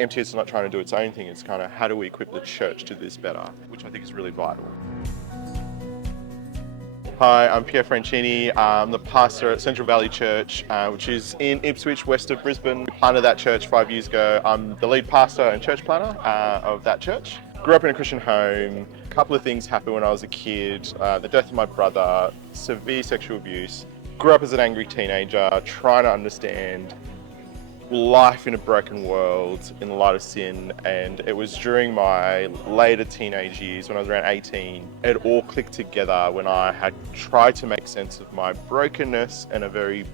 MTS is not trying to do its own thing, it's kind of how do we equip the church to do this better, which I think is really vital. Hi, I'm Pier Franchini. I'm the pastor at Central Valley Church, which is in Ipswich, west of Brisbane. We planted that church 5 years ago. I'm the lead pastor and church planner of that church. Grew up in a Christian home. A couple of things happened when I was a kid. The death of my brother, severe sexual abuse. Grew up as an angry teenager, trying to understand life in a broken world in the light of sin, and it was during my later teenage years, when I was around 18, it all clicked together when I had tried to make sense of my brokenness and a very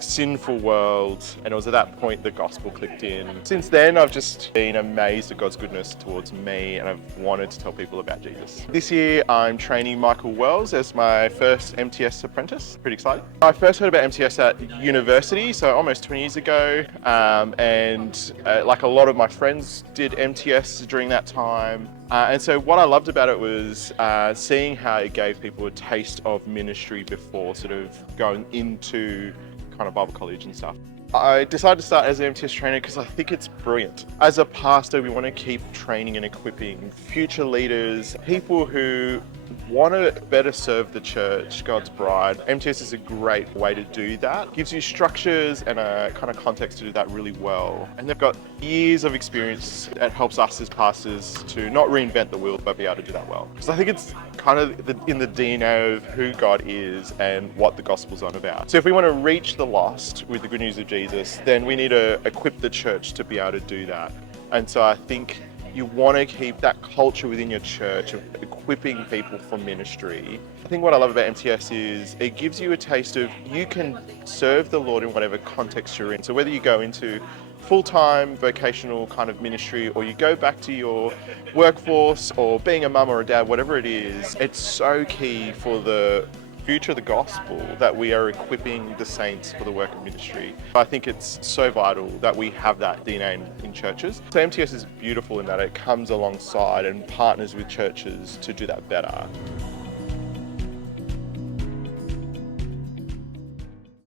sinful world, and it was at that point the gospel clicked in. Since then, I've just been amazed at God's goodness towards me, and I've wanted to tell people about Jesus. This year, I'm training Michael Wells as my first MTS apprentice. Pretty exciting. I first heard about MTS at university, so almost 20 years ago, and like a lot of my friends did MTS during that time. And so what I loved about it was seeing how it gave people a taste of ministry before sort of going into kind of Bible college and stuff. I decided to start as an MTS trainer because I think it's brilliant. As a pastor, we want to keep training and equipping future leaders, people who want to better serve the church, God's bride. MTS is a great way to do that. Gives you structures and a kind of context to do that really well. And they've got years of experience that helps us as pastors to not reinvent the wheel, but be able to do that well. Because I think it's kind of in the DNA of who God is and what the gospel's on about. So if we want to reach the lost with the good news of Jesus, then we need to equip the church to be able to do that. And so I think you want to keep that culture within your church of equipping people for ministry. I think what I love about MTS is it gives you a taste of you can serve the Lord in whatever context you're in. So whether you go into full-time vocational kind of ministry, or you go back to your workforce, or being a mum or a dad, whatever it is, it's so key for the future of the gospel that we are equipping the saints for the work of ministry. I think it's so vital that we have that DNA in churches. So MTS is beautiful in that it comes alongside and partners with churches to do that better.